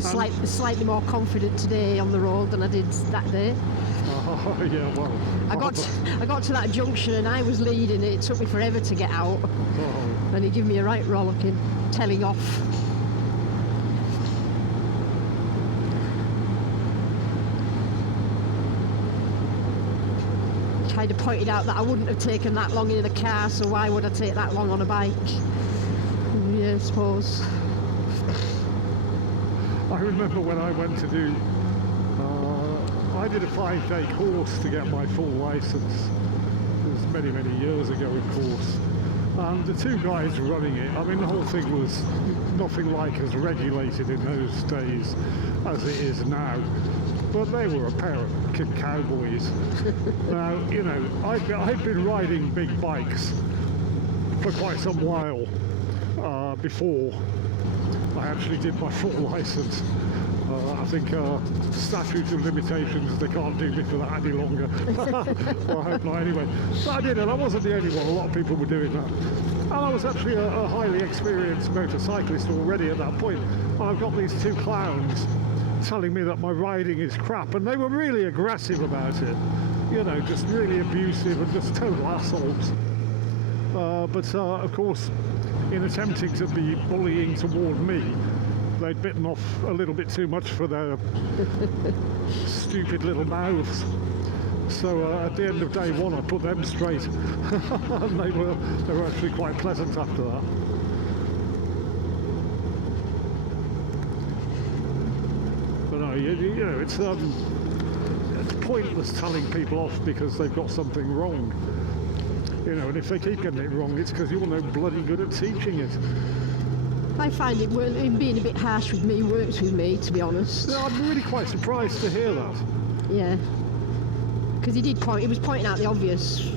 feel slightly more confident today on the road than I did that day. Oh, yeah, well. I got to that junction and I was leading it. It took me forever to get out. Oh. And he gave me a right rollicking, telling off. Kind of pointed out that I wouldn't have taken that long in a car, so why would I take that long on a bike? Yeah, I suppose. I remember when I went to do, I did a 5-day course to get my full license. It was many, many years ago, of course. And the two guys running it, I mean, the whole thing was nothing like as regulated in those days as it is now. But they were a pair of cowboys. Now, you know, I'd been riding big bikes for quite some while before I actually did my full license. I think statute of limitations, they can't do me for that any longer. Well, I hope not anyway. But I did, and I wasn't the only one. A lot of people were doing that. And I was actually a highly experienced motorcyclist already at that point. And I've got these two clowns telling me that my riding is crap, and they were really aggressive about it. You know, just really abusive and just total assholes. But of course, in attempting to be bullying toward me, they'd bitten off a little bit too much for their stupid little mouths. So at the end of day one, I put them straight, and they were actually quite pleasant after that. But no, you know, it's pointless telling people off because they've got something wrong. You know, and if they keep getting it wrong, it's because you're no bloody good at teaching it. I find it being a bit harsh with me works with me, to be honest. Yeah, I'm really quite surprised to hear that. Yeah, because he was pointing out the obvious.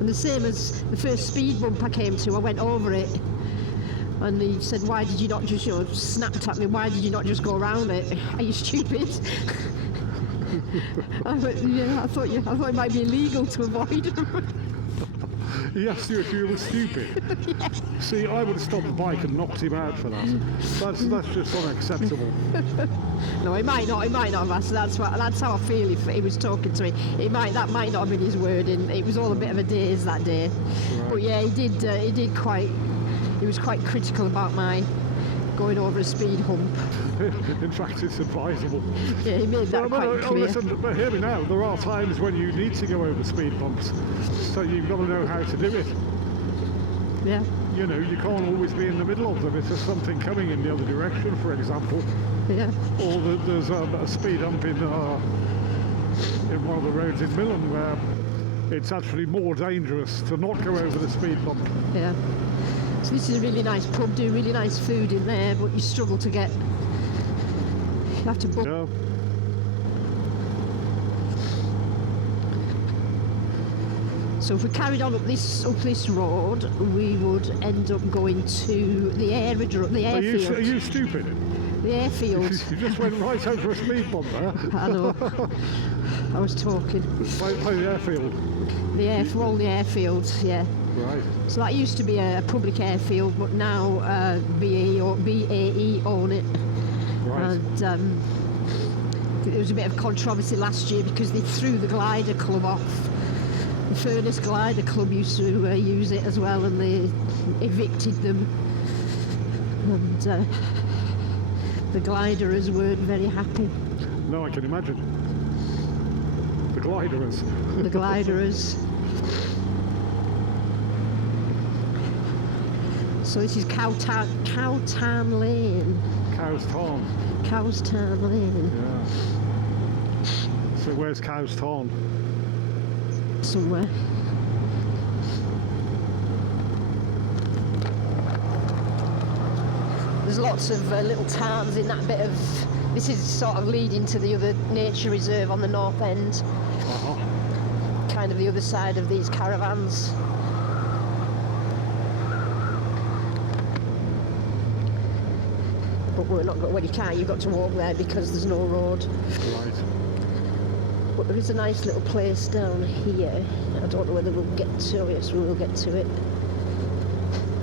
And the same as the first speed bump I came to, I went over it. And he said, why did you not just, you know, snapped at me, why did you not just go around it? Are you stupid? I went, yeah, I thought it might be illegal to avoid them. He asked you if you were stupid. Yeah. See, I would have stopped the bike and knocked him out for that. That's just unacceptable. No, he might not have asked. That's how I feel if he was talking to me. That might not have been his wording. It was all a bit of a daze that day. Right. But yeah, he was quite critical about my going over a speed hump. In fact, it's advisable. Yeah, he made that quite clear. Listen, but hear me now, there are times when you need to go over speed bumps, so you've got to know how to do it. Yeah. You know, you can't always be in the middle of them if there's something coming in the other direction, for example. Yeah. Or there's a speed hump in one of the roads in Millen where it's actually more dangerous to not go over the speed bump. Yeah. So this is a really nice pub, do really nice food in there, but you struggle to get. You have to book. Yeah. So if we carried on up this road, we would end up going to the airfield. Are you stupid? The airfield. You just went right over a speed bump there. I know. I was talking. By the airfield. The airfield, yeah. Right. So that used to be a public airfield, but now BAE own it. Right. And there was a bit of controversy last year because they threw the glider club off. The Furness Glider Club used to use it as well, and they evicted them. And the gliderers weren't very happy. No, I can imagine. The gliderers. The gliderers. So this is Cowtown Lane. Cowstown Lane. Yeah. So where's Cowstown? Somewhere. There's lots of little towns in that bit of. This is sort of leading to the other nature reserve on the north end. Uh-huh. Kind of the other side of these caravans. But we're not. Well, you can't. You've got to walk there because there's no road. Right. But there is a nice little place down here. I don't know whether we'll get to it. Yes, we will get to it.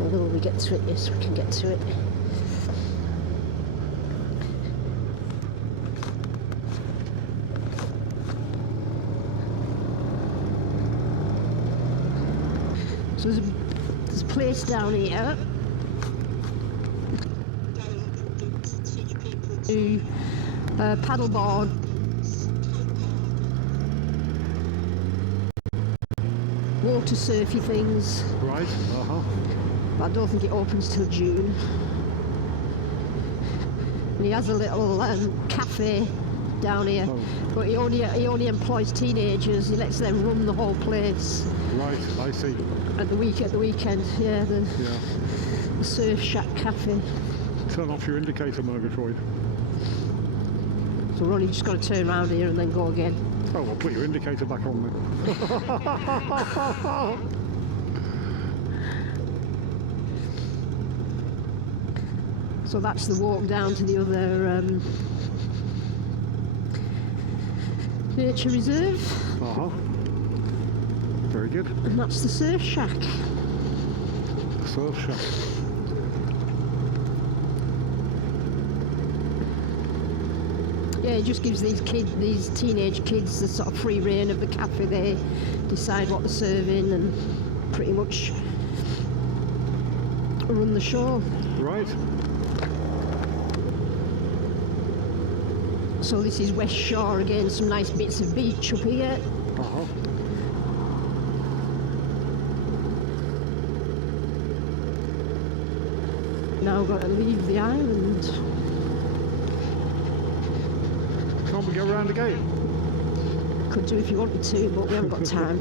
Or will we get to it? Yes, we can get to it. there's a place down here to paddleboard. Water surfy things. Right, But I don't think it opens till June. And he has a little cafe down here, but he only employs teenagers. He lets them run the whole place. Right, I see. At the weekend, yeah, the Surf Shack Cafe. Turn off your indicator, Murgatroyd. So we're only just got to turn around here and then go again. Oh, well, put your indicator back on then. So that's the walk down to the other nature reserve. Very good. And that's the Surf Shack. Surf Shack. Yeah, it just gives these teenage kids, the sort of free reign of the cafe. They decide what they're serving and pretty much run the show. Right. So this is West Shore again, some nice bits of beach up here. Now we've got to leave the island. Can't we go round again? Could do if you wanted to, but we haven't got time.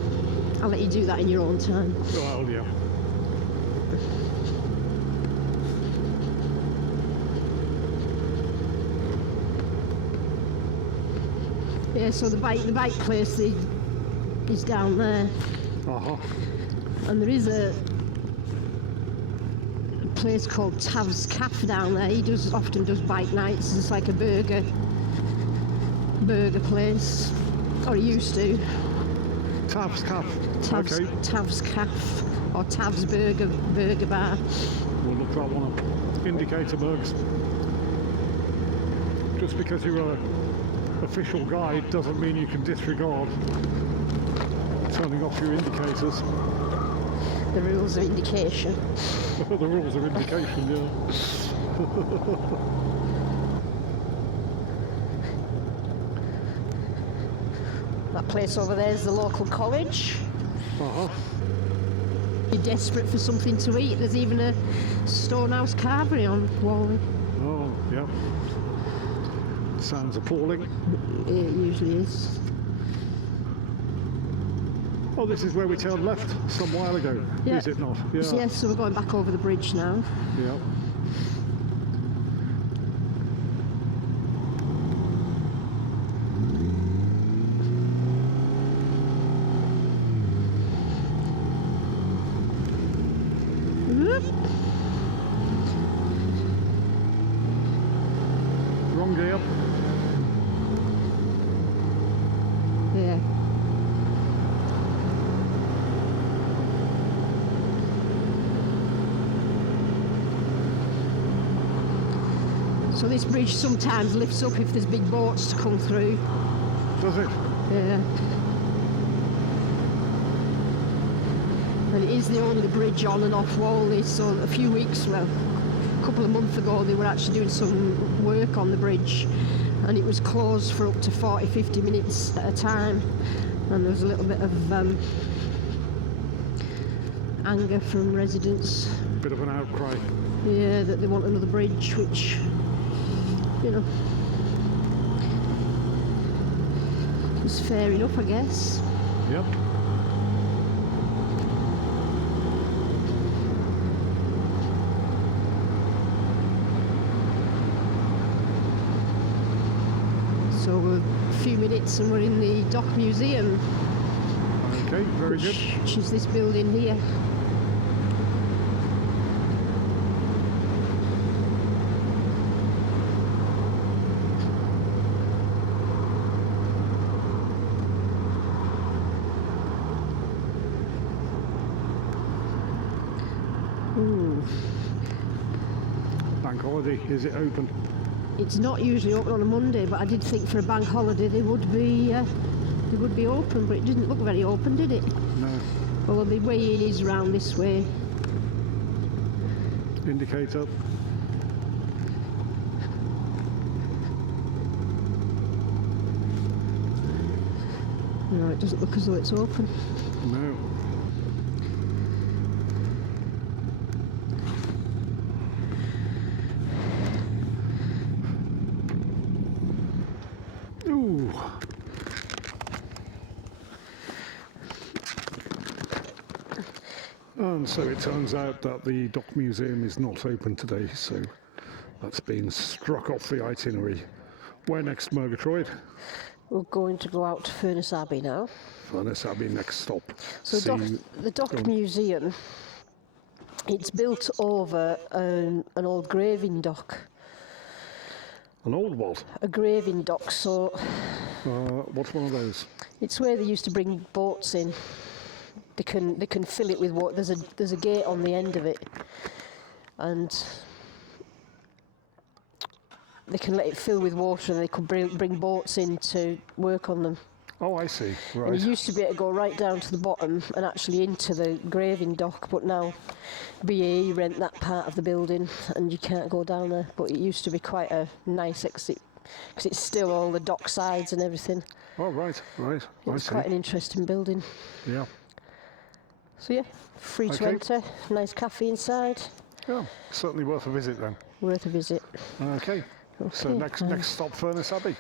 I'll let you do that in your own time. Well, yeah. Yeah, so the bike place is down there. And there is a place called Tav's Cafe down there. He often does bike nights. It's like a burger place, or he used to. Tav's Cafe. Okay. Tav's Cafe or Tav's Burger Bar. We'll look that one up. Indicator Bergs. Just because you're an official guide doesn't mean you can disregard turning off your indicators. The rules of indication. The rules of indication, yeah. That place over there is the local college. You're desperate for something to eat. There's even a Stonehouse Carvery on Wally. Oh, yeah. Sounds appalling. It usually is. Oh, this is where we turned left some while ago, Yeah. is it not? Yeah. Yes, so we're going back over the bridge now. Yeah. Wrong gear. Yeah. So this bridge sometimes lifts up if there's big boats to come through. Does it? Yeah. And it is the only bridge on and off Whalley, so a few weeks, well, a couple of months ago, they were actually doing some work on the bridge and it was closed for up to 40-50 minutes at a time, and there was a little bit of anger from residents. Bit of an outcry. Yeah, that they want another bridge, which, you know, is fair enough, I guess. Yep. So we're a few minutes and we're in the Dock Museum. Okay, very good. Which is this building here. Bank holiday, is it open? It's not usually open on a Monday, but I did think for a bank holiday they would be open, but it didn't look very open, did it? No. Well, the way in is round this way. Indicator. No, it doesn't look as though it's open. No. Ooh. And so it turns out that the Dock Museum is not open today, so that's been struck off the itinerary. Where next, Murgatroyd? We're going to go out to Furness Abbey now. Furness Abbey, next stop. So the Dock Museum, it's built over an old graving dock. An old what? A graving dock, so What's one of those? it's where they used to bring boats in. They can fill it with water. There's a gate on the end of it, and they can let it fill with water, and they could bring boats in to work on them. Oh, I see. Right. And you used to be able to go right down to the bottom and actually into the graving dock, but now BAE rent that part of the building and you can't go down there. But it used to be quite a nice exit because it's still all the dock sides and everything. Oh, right. It's quite an interesting building. Yeah. So yeah, free to enter, nice cafe inside. Yeah, certainly worth a visit then. Worth a visit. Okay. So next stop, Furness Abbey.